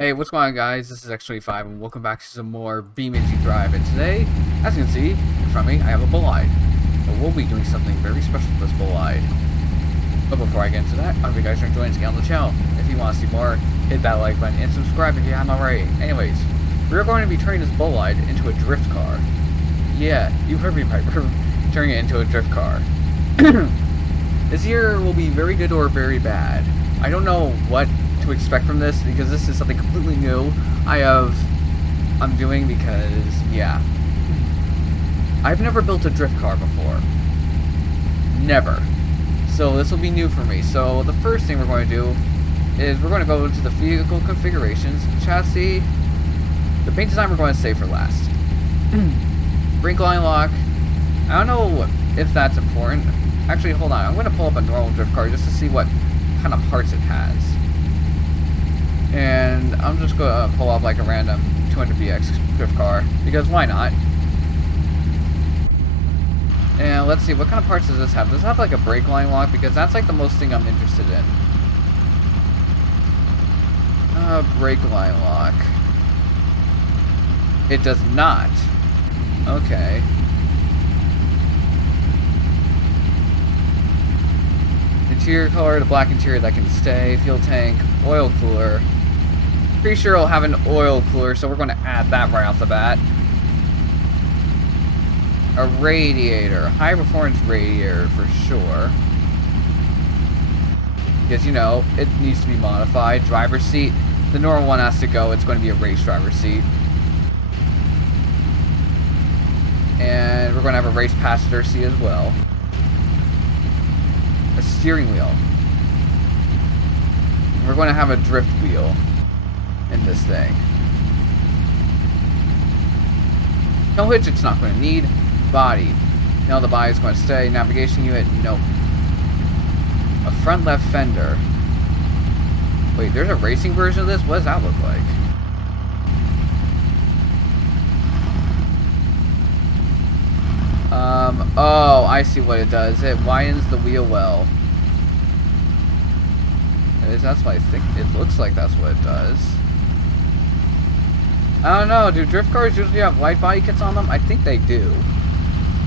Hey, what's going on, guys? This is X25 and welcome back to some more BeamNG Drive. And today, as you can see in front of me, I have a Bolide. But we'll be doing something very special with this Bolide. But before I get into that, I hope you guys are enjoying this on the channel. If you want to see more, hit that like button and subscribe if you haven't already. Anyways, we're going to be turning this Bolide into a drift car. Yeah, you heard me right. We're turning it into a drift car. This year will be very good or very bad. I don't know what to expect from this because this is something completely new I'm doing because, yeah. I've never built a drift car before. Never. So this will be new for me. So the first thing we're going to do is we're going to go into the vehicle configurations, chassis. The paint design we're going to save for last. Brake line lock. I don't know if that's important. Actually, hold on. I'm going to pull up a normal drift car just to see what kind of parts it has. And I'm just going to pull up like a random 200BX drift car, because why not? And let's see, what kind of parts does this have? Does it have like a brake line lock? Because that's like the most thing I'm interested in. Brake line lock. It does not. Okay. Interior color, the black interior that can stay. Fuel tank, oil cooler. Pretty sure it'll have an oil cooler, so we're going to add that right off the bat. A radiator, high performance radiator for sure. Because, you know, it needs to be modified. Driver's seat, the normal one has to go. It's going to be a race driver's seat. And we're going to have a race passenger seat as well. A steering wheel. We're going to have a drift wheel in this thing. No hitch, it's not going to need. Body. No, the body is going to stay. Navigation unit, nope. A front left fender. Wait, there's a racing version of this? What does that look like? Oh, I see what it does. It widens the wheel well. That's what I think. It looks like that's what it does. I don't know. Do drift cars usually have wide body kits on them? I think they do.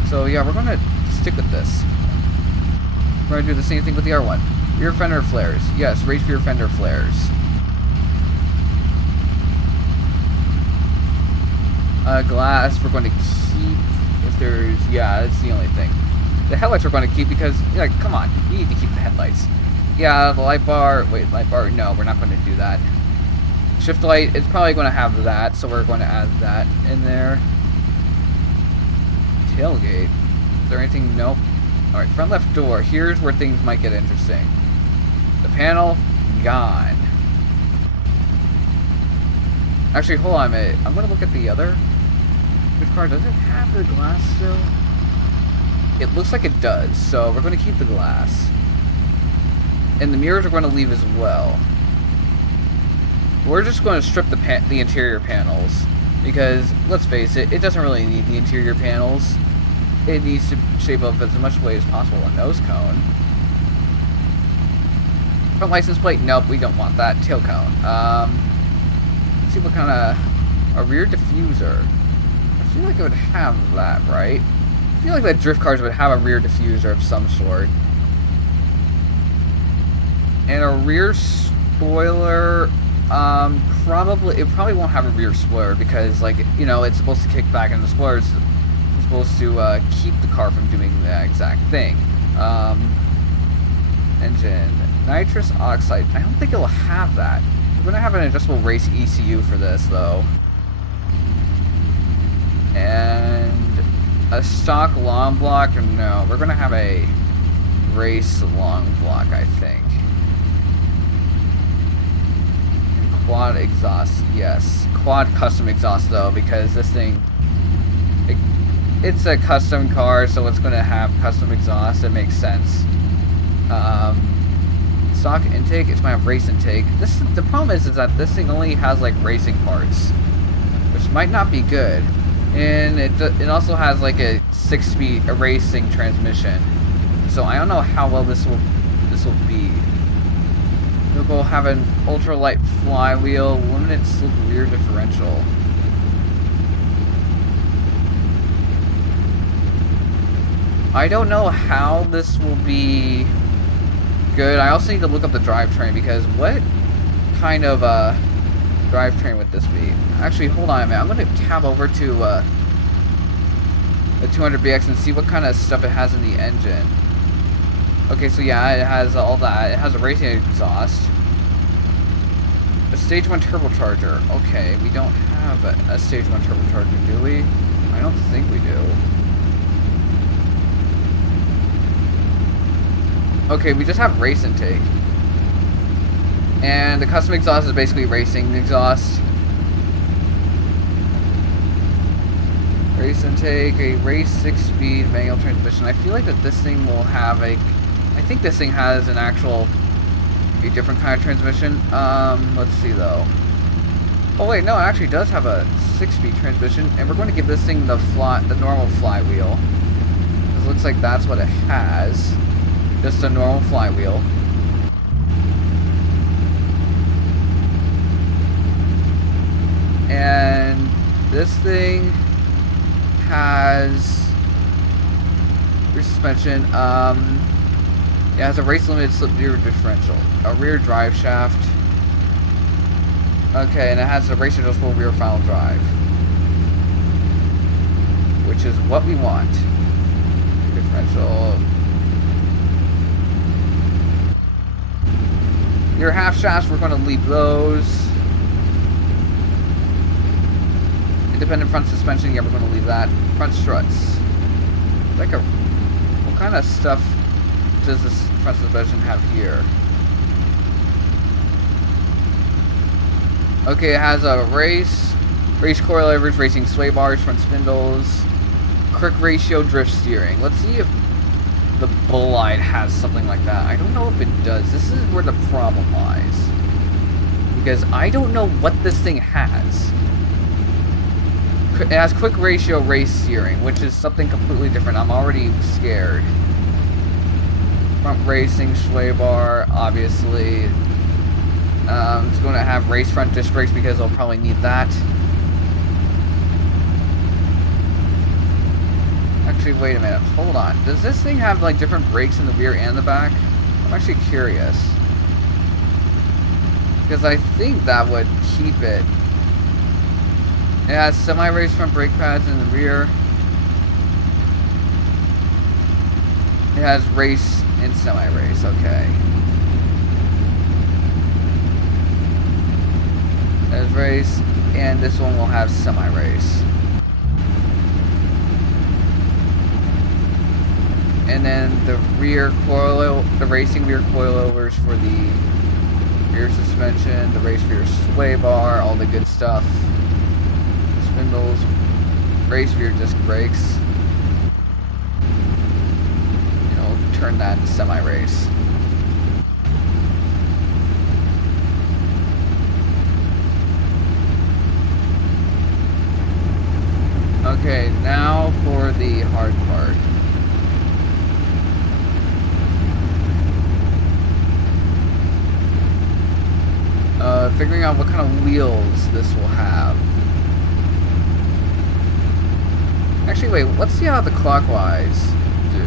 So yeah, we're gonna stick with this. We're gonna do the same thing with the other one. Rear fender flares. Yes, race rear fender flares. Glass. We're going to keep. If there's, yeah, that's the only thing. The headlights we're going to keep because, like, come on, you need to keep the headlights. Yeah, the light bar. Wait, light bar. No, we're not going to do that. Shift light, it's probably going to have that, so we're going to add that in there. Tailgate. Is there anything? Nope. Alright, front left door. Here's where things might get interesting. The panel, gone. Actually, hold on a minute. I'm going to look at the other. Which car, does it have the glass still? It looks like it does, so we're going to keep the glass. And the mirrors are going to leave as well. We're just going to strip the interior panels, because, let's face it, it doesn't really need the interior panels. It needs to shape up as much weight as possible. A nose cone. Front license plate, nope, we don't want that. Tail cone. Let's see what kind of... A rear diffuser. I feel like it would have that, right? I feel like that drift cars would have a rear diffuser of some sort. And a rear spoiler... it probably won't have a rear spoiler because, like, you know, it's supposed to kick back, and the spoiler is supposed to keep the car from doing the exact thing. Engine. Nitrous oxide. I don't think it'll have that. We're going to have an adjustable race ECU for this, though. And a stock long block? No, we're going to have a race long block, I think. Quad exhaust, yes. Quad custom exhaust, though, because this thing, it's a custom car, so it's going to have custom exhaust. It makes sense. Stock intake, it's going to have race intake. The problem is that this thing only has, like, racing parts, which might not be good. And it also has, like, a 6-speed racing transmission. So I don't know how well this will be. typical, have an ultralight flywheel, limited slip rear differential. I don't know how this will be good. I also need to look up the drivetrain, because what kind of drivetrain would this be? Actually, hold on a minute. I'm going to tab over to the 200BX and see what kind of stuff it has in the engine. Okay, so yeah, it has all that. It has a racing exhaust. A stage 1 turbocharger. Okay, we don't have a stage 1 turbocharger, do we? I don't think we do. Okay, we just have race intake. And the custom exhaust is basically racing exhaust. Race intake, a race 6-speed manual transmission. I feel like that this thing will have a... I think this thing has an actual... a different kind of transmission. Let's see though. Oh wait, no, it actually does have a 6-speed transmission. And we're going to give this thing the normal flywheel. It looks like that's what it has. Just a normal flywheel. And this thing has rear suspension. It has a race limited slip rear differential, a rear drive shaft. Okay, and it has a race adjustable rear final drive, which is what we want. Differential. Your half shafts, we're going to leave those. Independent front suspension, yeah, we're going to leave that. Front struts. Like a... what kind of stuff does this front suspension have here? Okay, it has a race coilovers, racing sway bars, front spindles, quick ratio drift steering. Let's see if the Bolide has something like that. I don't know if it does. This is where the problem lies, because I don't know what this thing has. It has quick ratio race steering, which is something completely different. I'm already scared. Front racing sway bar, obviously. It's going to have race front disc brakes, because I'll probably need that. Actually, wait a minute. Hold on. Does this thing have like different brakes in the rear and the back? I'm actually curious, because I think that would keep it. It has semi-race front brake pads in the rear. It has race and semi-race. Okay. It has race, and this one will have semi-race. And then the racing rear coilovers for the rear suspension, the race rear sway bar, all the good stuff. Spindles, race rear disc brakes. You know, turn that into semi-race. Okay, now for the hard part. Figuring out what kind of wheels this will have. Actually, wait, let's see how the clockwise do.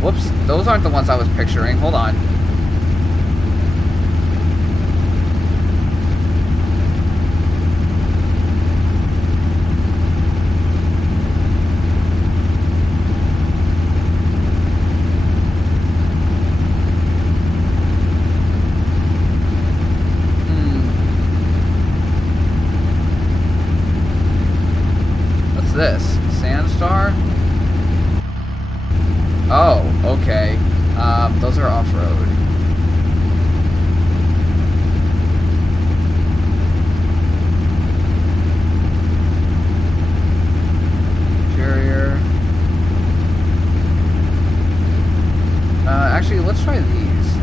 Whoops, those aren't the ones I was picturing. Hold on. This Sandstar? Oh, okay. Those are off-road. Interior. Actually, let's try these.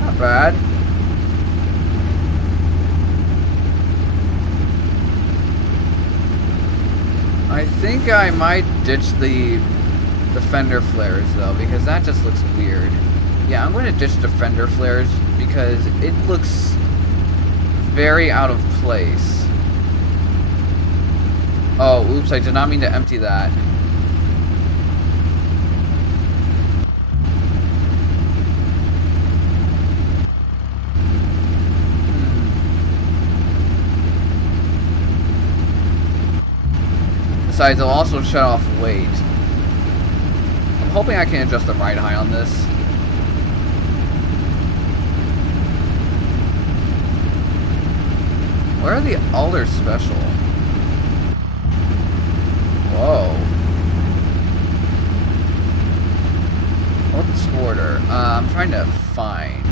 Not bad. I think I might ditch the the fender flares though, because that just looks weird. Yeah, I'm going to ditch the fender flares because it looks very out of place. Oh, oops, I did not mean to empty that. Besides, it'll also shut off weight. I'm hoping I can adjust the ride height on this. Where are the other special? Whoa. Open Sporter. I'm trying to find.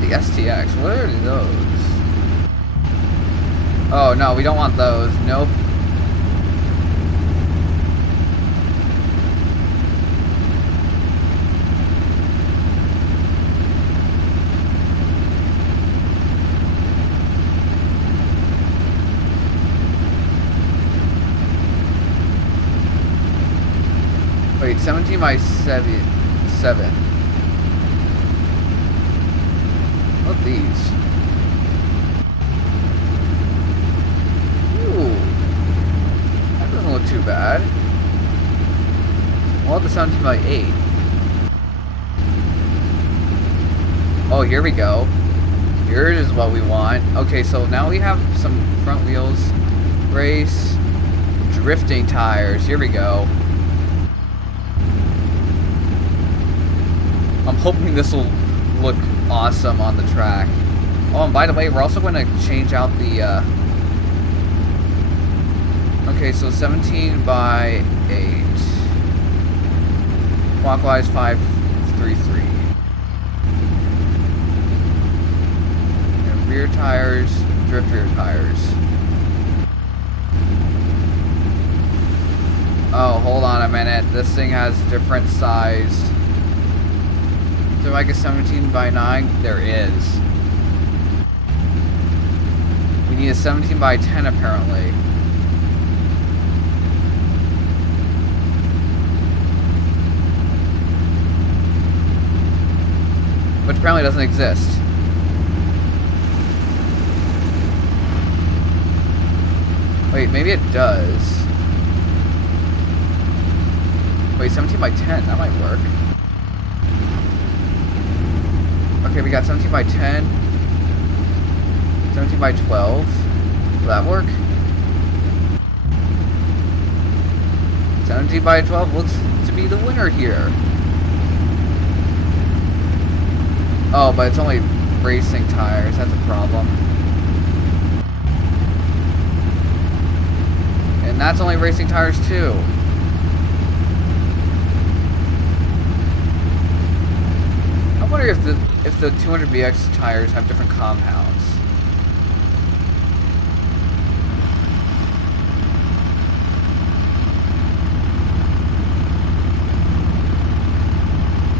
The STX, what are those? Oh no, we don't want those. Nope. Wait, 17 by 7. What these? Ooh. That doesn't look too bad. Well, the 17 by 8. Oh, here we go. Here is what we want. Okay, so now we have some front wheels. Race. Drifting tires. Here we go. I'm hoping this will look awesome on the track. Oh, and by the way, we're also going to change out the okay, so 17 by 8 clockwise 533 and rear tires, drift rear tires. Oh, hold on a minute, this thing has different sized. So I get 17 by 9? There is. We need a 17 by 10 apparently. Which apparently doesn't exist. Wait, maybe it does. Wait, 17 by 10, that might work. Okay, we got 17 by 10, 17 by 12. Will that work? 17 by 12 looks to be the winner here. Oh, but it's only racing tires. That's a problem. And that's only racing tires too. I wonder if the 200BX tires have different compounds.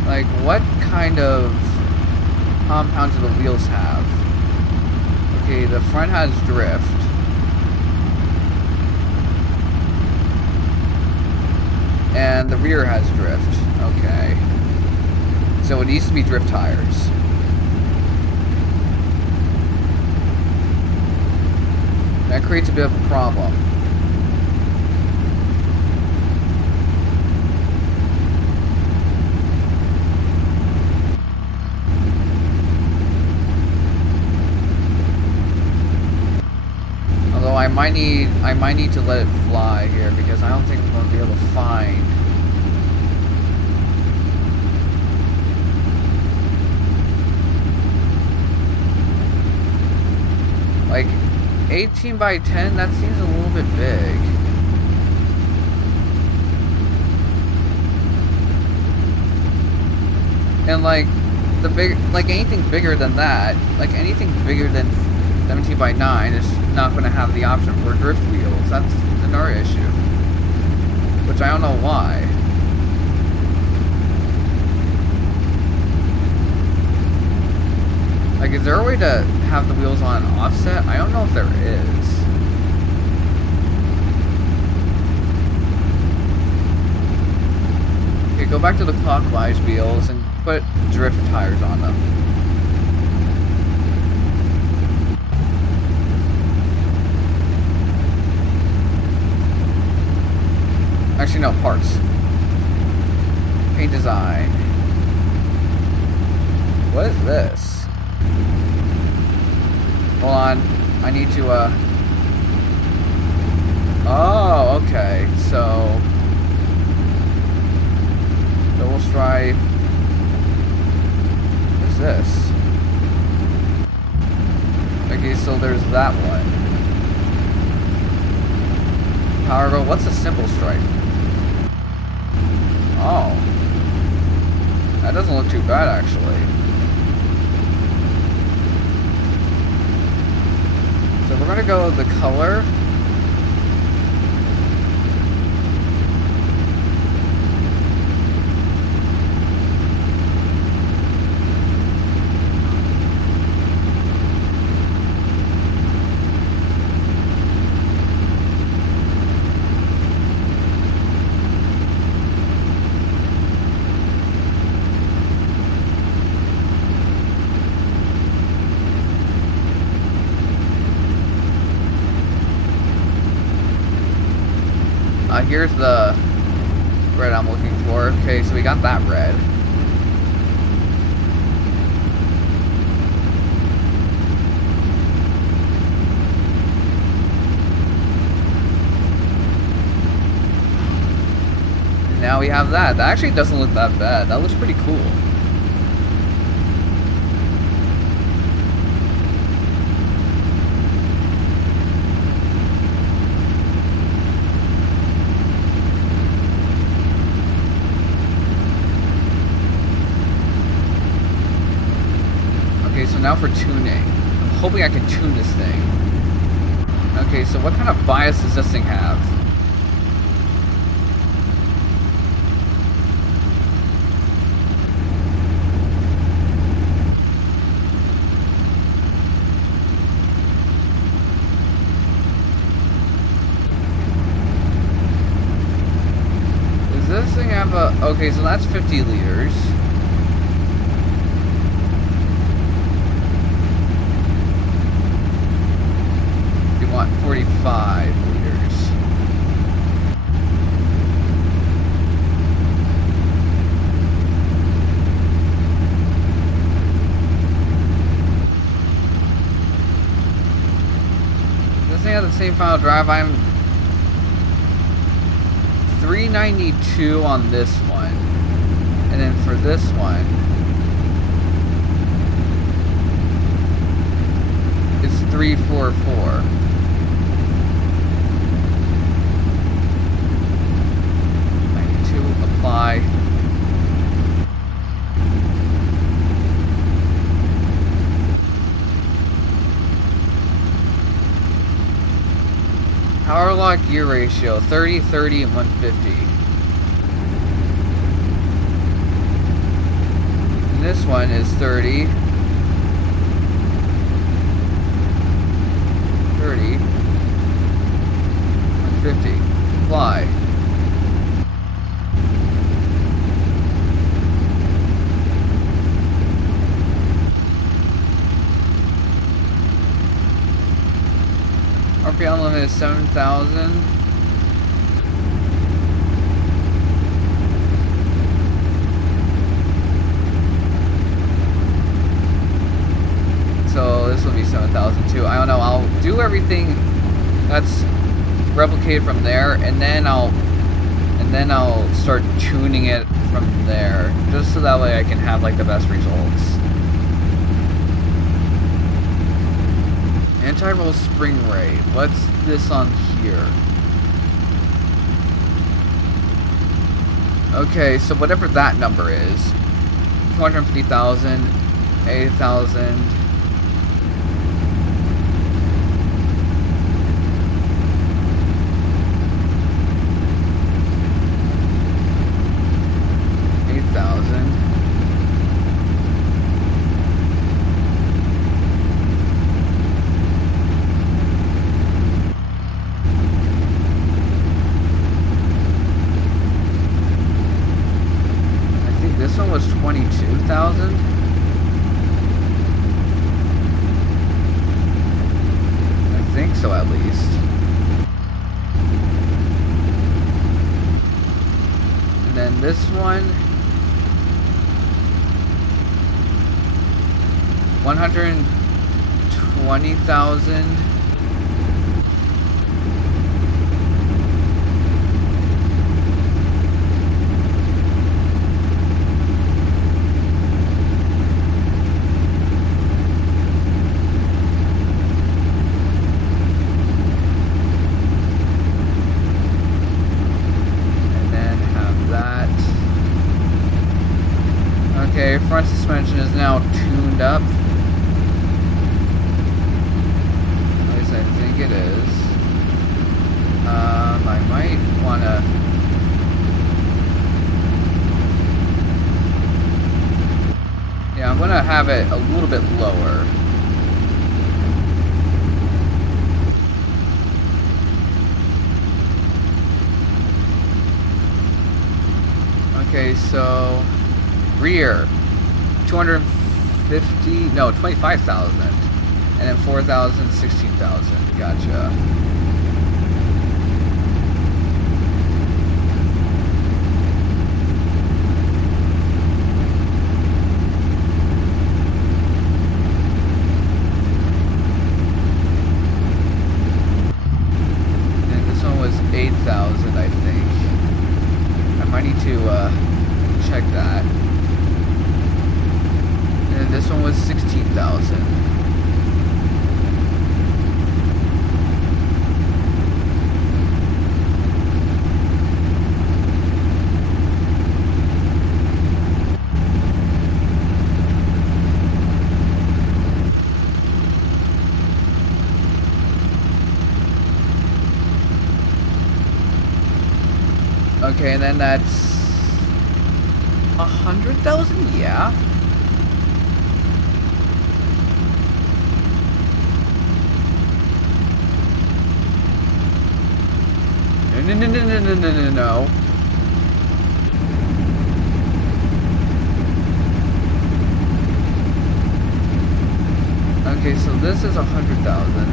Like, what kind of compounds do the wheels have? Okay, the front has drift. And the rear has drift. Okay. So it needs to be drift tires. That creates a bit of a problem. Although I might need to let it fly here because I don't think I'm going to be able to find. Like 18 by 10, that seems a little bit big. And like anything bigger than that, like anything bigger than 17 by 9 is not going to have the option for drift wheels. That's another issue. Which I don't know why. Like Like, is there a way to have the wheels on offset? I don't know if there is. Okay, go back to the clockwise wheels and put drift tires on them. Actually, no, parts. Paint design. What is this? Hold on. I need to, Oh, okay. So... double stripe. What is this? Okay, so there's that one. Power, what's a simple stripe? Oh. That doesn't look too bad, actually. So we're gonna go with the color. Here's the red I'm looking for. Okay, so we got that red. And now we have that. That actually doesn't look that bad. That looks pretty cool. So now for tuning. I'm hoping I can tune this thing. Okay, so what kind of bias does this thing have? Does this thing have a... okay, so that's 50 liters. Want 45 liters. Does it have the same final drive? I'm 392 on this one, and then for this one, it's 344. Apply. Power lock gear ratio 30, 30, and 150. And this one is 30, 30, 150. Apply. RPM limit is 7,000. So this will be 7,000 too. I don't know. I'll do everything that's replicated from there, and then I'll start tuning it from there, just so that way I can have like the best results. Anti-roll spring rate. What's this on here? Okay, so whatever that number is, 250,000, 80,000. this one was 22,000. I think so, at least. And then this one, 120,000. Okay, front suspension is now tuned up. At least I think it is. I might want to... Yeah, I'm going to have it a little bit lower. Okay, so... Rear, 250, no, 25,000, and then 4,000, 16,000, gotcha. And this one was 8,000, I think. I might need to, check that. And this one was 16,000. Okay, and then that's 100,000, yeah. No. Okay, so this is 100,000.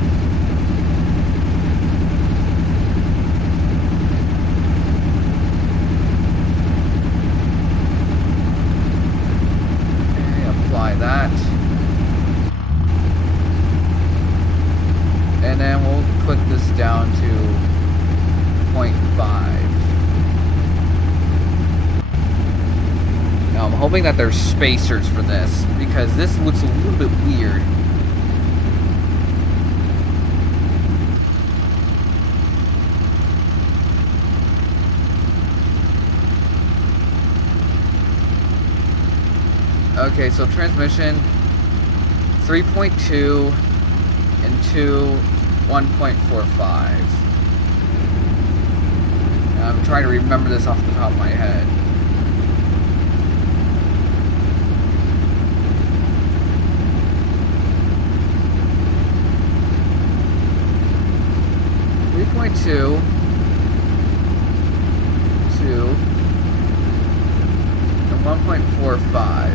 Okay, apply that. And then we'll click this down to 0.5. Now I'm hoping that there's spacers for this, because this looks a little bit weird. Okay, so transmission 3.2 and 2 1.45. I'm trying to remember this off the top of my head. .2, 2, and 1.45.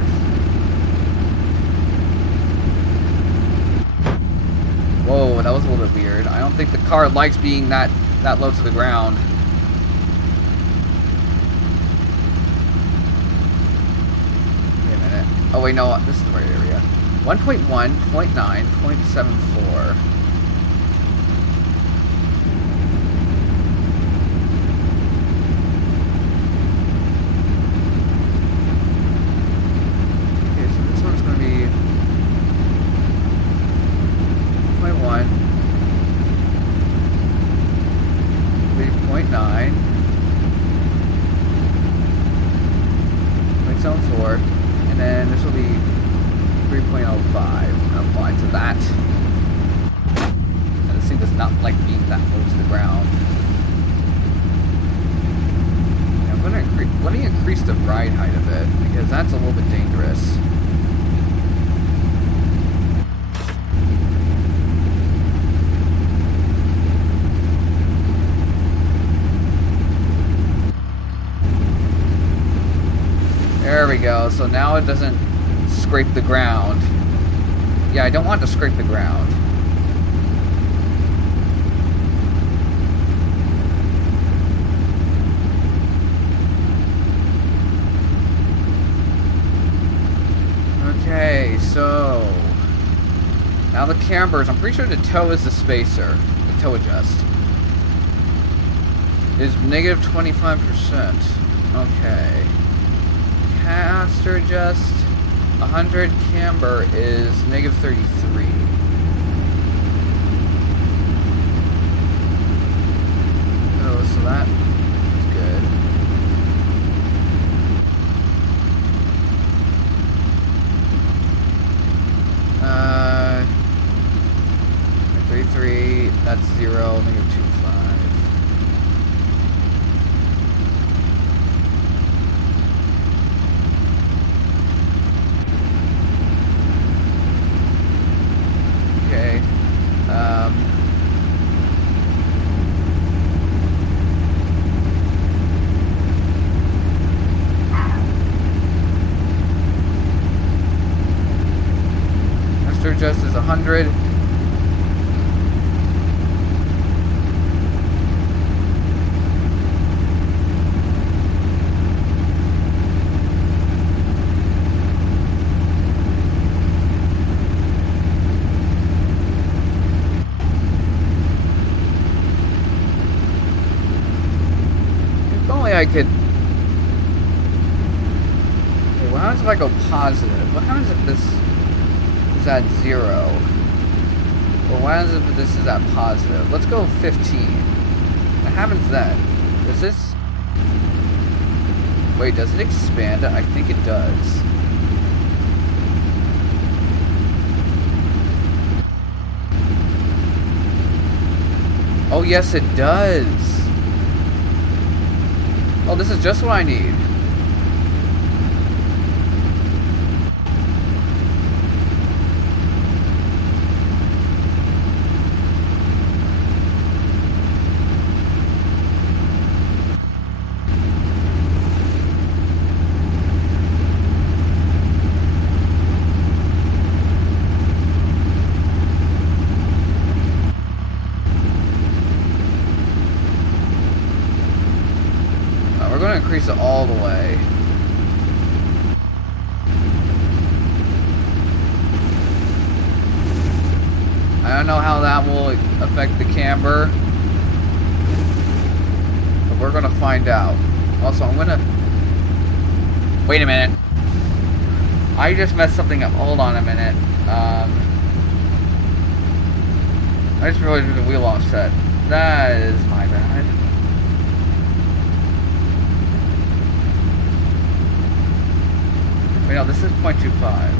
Whoa, that was a little bit weird. I don't think the car likes being that low to the ground. Wait a minute. Oh wait, no, this is the right area. 1.1, 0.9, 0.74. And then this will be 3.05. Apply to that. And this thing does not like being that low to the ground. I'm gonna let me increase the ride height a bit, because that's a little bit dangerous. There we we go. So now it doesn't scrape the ground. Yeah, I don't want to scrape the ground. Okay, so now the cambers, I'm pretty sure the toe is the spacer, the toe adjust, is negative 25%. Okay. Caster adjust, 100 camber is negative 33. Oh, so that is good. 33, that's 0, negative 25. Okay. Master adjust is 100. I could. Okay, what happens if I go positive? What happens if this is at 0? Or what happens if this is at positive? Let's go 15. What happens then? Does this. Wait, does it expand it? I think it does. Oh, yes, it does. Oh, this is just what I need. Increase it all the way. I don't know how that will affect the camber, but we're gonna find out. Also, I'm gonna wait a minute. I just messed something up. Hold on a minute. I just realized the wheel offset. That is my bad. Wait, no, this is 0.25.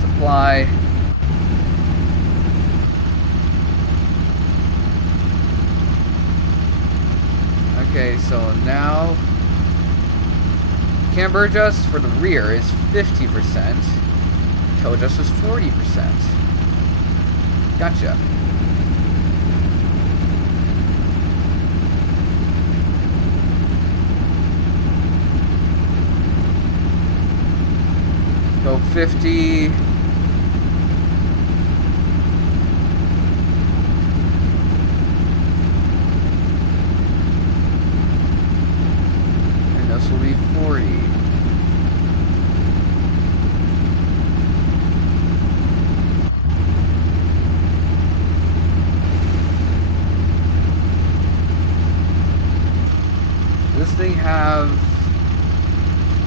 Supply. Okay, so now camber adjust for the rear is 50%. Toe adjust is 40%. Gotcha. Go 50. And this will be 40. Does this thing have...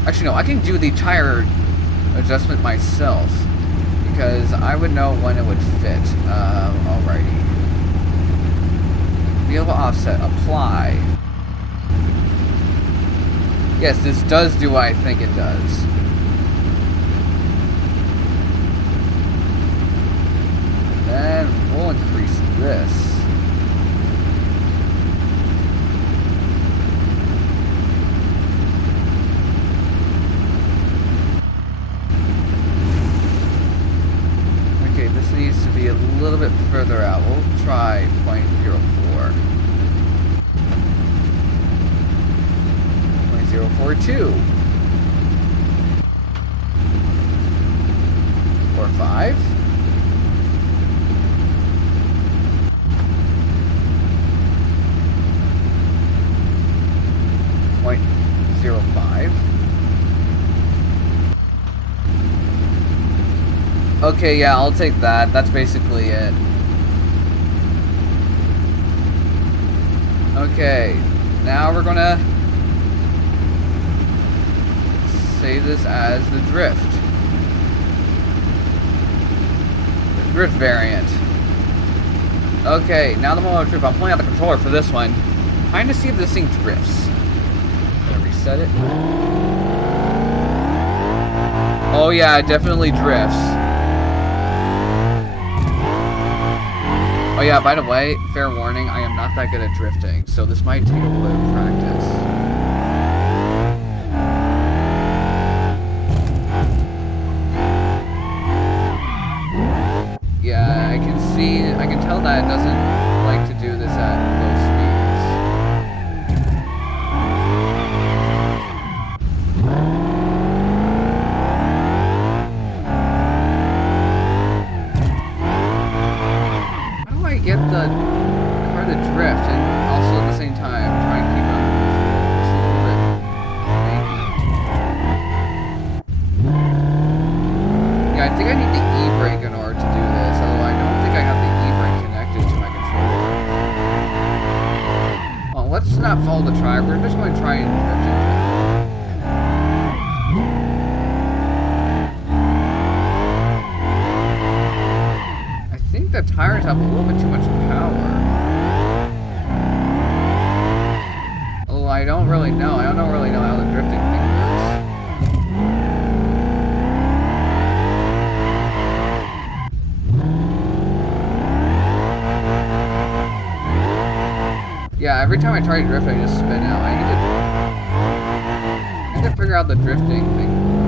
Actually, no, I can do the tire adjustment myself because I would know when it would fit. Alrighty. Wheel offset, apply. Yes, this does do what I think it does. Then we'll increase this. Needs to be a little bit further out. We'll try 0.04. 0.42. Or 5. 0.05. Okay, yeah, I'll take that. That's basically it. Okay, now we're gonna save this as the drift. The drift variant. Okay, now the mode of drift. I'm pulling out the controller for this one. Trying to see if this thing drifts. Gonna reset it. Oh yeah, it definitely drifts. Oh yeah, by the way, fair warning, I am not that good at drifting, so this might take a little bit of practice. Yeah, I can tell that it doesn't like to do this at low get the car to drift and also at the same time try and keep it under control. Yeah, I think I need the e-brake in order to do this, although I don't think I have the e-brake connected to my controller. Well, let's not follow the track. We're just going to try and drift into it. The tires have a little bit too much power. Although I don't really know. I don't really know how the drifting thing works. Yeah, every time I try to drift, I just spin out. I need to figure out the drifting thing more.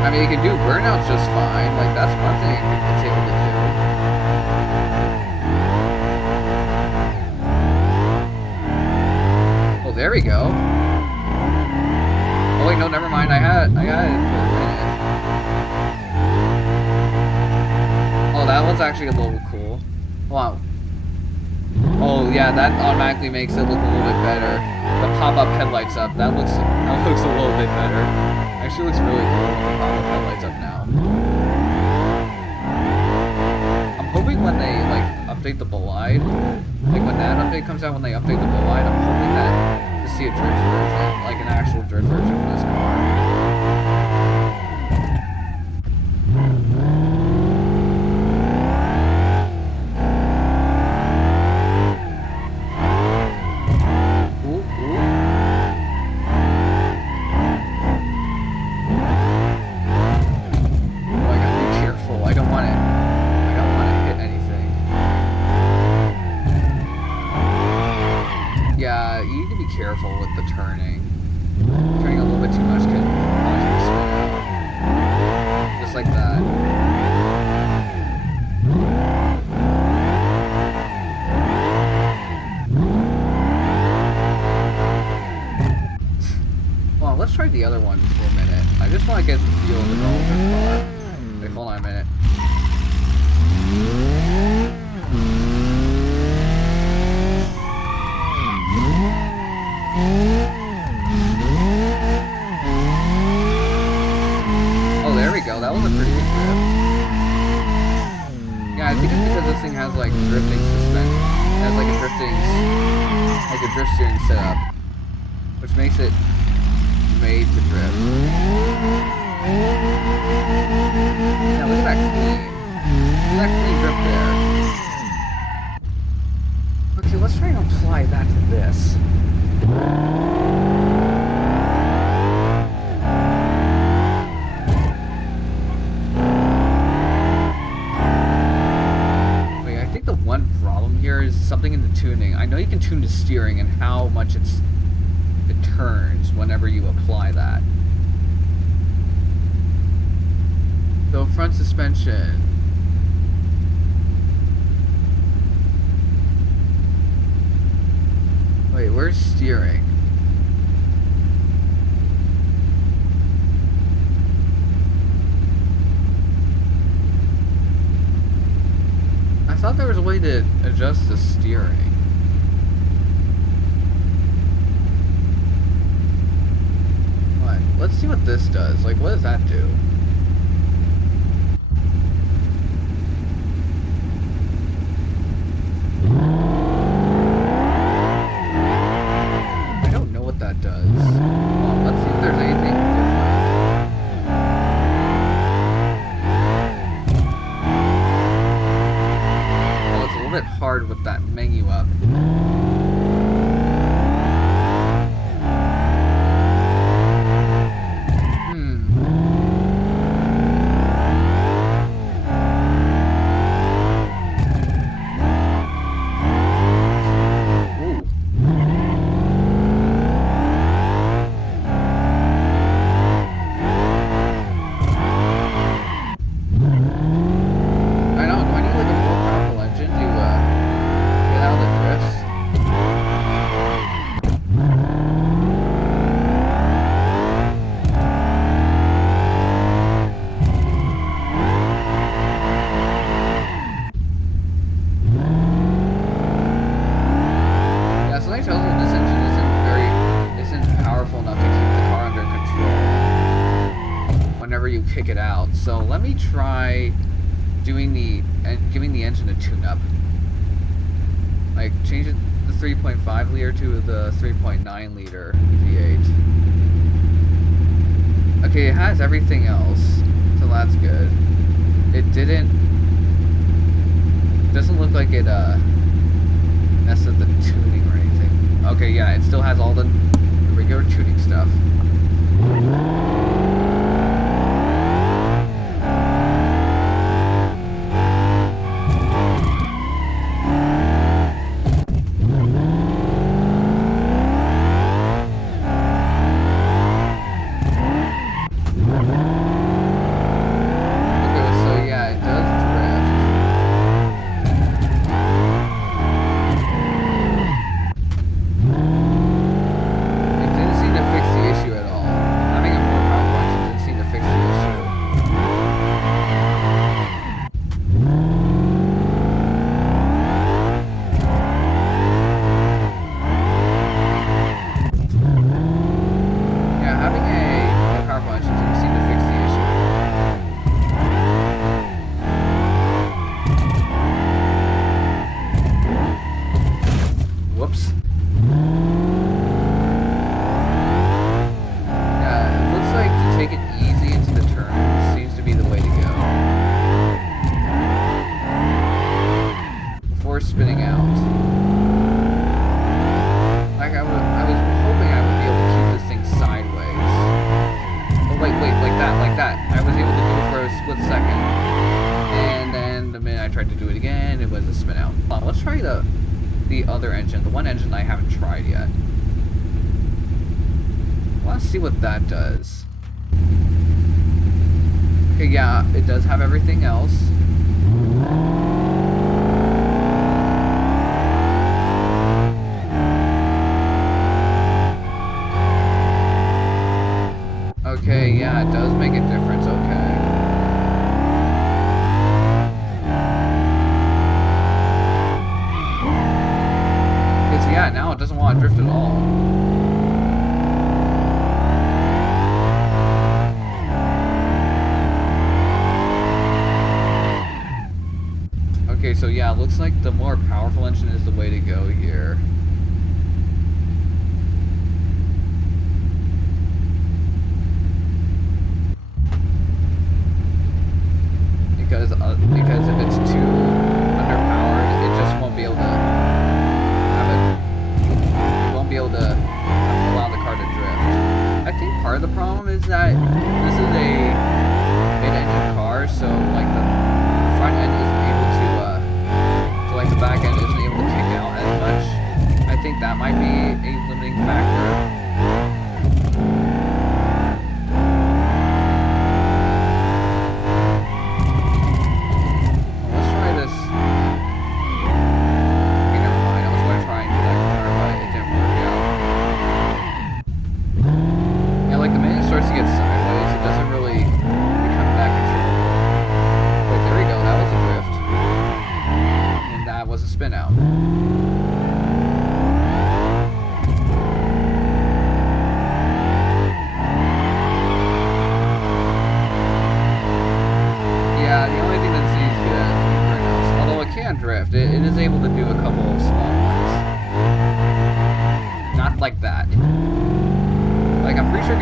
I mean, you can do burnouts just fine. Like, that's one thing it's able to do. Oh, there we go. Oh wait, no, never mind. I had it for a minute. Oh, that was actually a little cool. Wow. Oh yeah, that automatically makes it look a little bit better. The pop-up headlights up. That looks a little bit better. Actually looks really cool with the pop-up headlights up now. I'm hoping when they like update the Bolide, like when that update comes out, when they update the Bolide, I'm hoping that to see a drift version, like an actual drift version for this car. Careful with the turning. Turning a little bit too much can cause you to spin out. Just like that. Well, let's try the other one for a minute. I just want to get the feel of the roll of this car. Wait, hold on a minute. Oh, there we go. That was a pretty good drift. Yeah, I think it's because this thing has like drifting suspension. It has like a drift steering setup, which makes it made to drift. Yeah, look at that clean. Look at that clean drift there. Okay, let's try and apply that to this. Wait, I think the one problem here is something in the tuning. I know you can tune the steering and how much it turns whenever you apply that. So front suspension. Wait, where's steering? I thought there was a way to adjust the steering. What? Let's see what this does. Like, what does that do? I don't know what that does. Well, let's see if there's anything different. Oh, it's a little bit hard with that menu up. Kick it out. So let me try doing giving the engine a tune-up. Like change it the 3.5 liter to the 3.9 liter V8. Okay, it has everything else, so that's good. It doesn't look like it messed up the tuning or anything. Okay, yeah, it still has all the regular tuning stuff. Spinning out. Like I was hoping I would be able to keep this thing sideways. Oh wait, like that. I was able to do it for a split second. And then the minute I tried to do it again, it was a spin out. Hold on, let's try the other engine, the one engine I haven't tried yet. Let's see what that does. Okay, yeah, it does have everything else. Okay, yeah, it does make a difference, okay. It's, yeah, now it doesn't want to drift at all. Okay, so yeah, it looks like the more powerful engine is the way to go here. Because if it's too underpowered, it just won't be able to have it. It won't be able to allow the car to drift. I think part of the problem is that this is a mid-engine car, so like the front end isn't able to, so like the back end isn't able to kick out as much. I think that might be a limiting factor.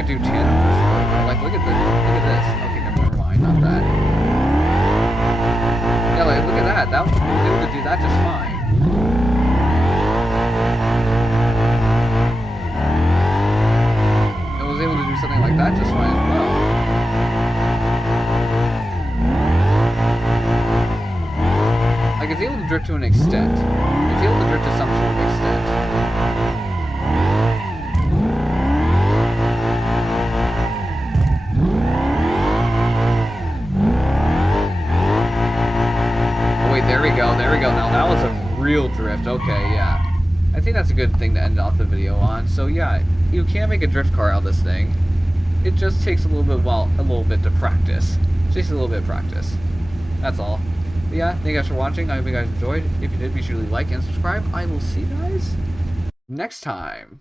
do tandem drifts really well. Like, look at this. Okay, never mind, not that. Yeah, like, look at that. That was able to do that just fine. I was able to do something like that just fine as well. Like, it's able to drift to an extent. It's able to drift to some sort of extent. Oh, wait, there we go. Now that was a real drift. Okay, yeah. I think that's a good thing to end off the video on. So, yeah, you can make a drift car out of this thing. It just takes a little bit to practice. It takes a little bit of practice. That's all. But yeah, thank you guys for watching. I hope you guys enjoyed. If you did, be sure to like and subscribe. I will see you guys next time.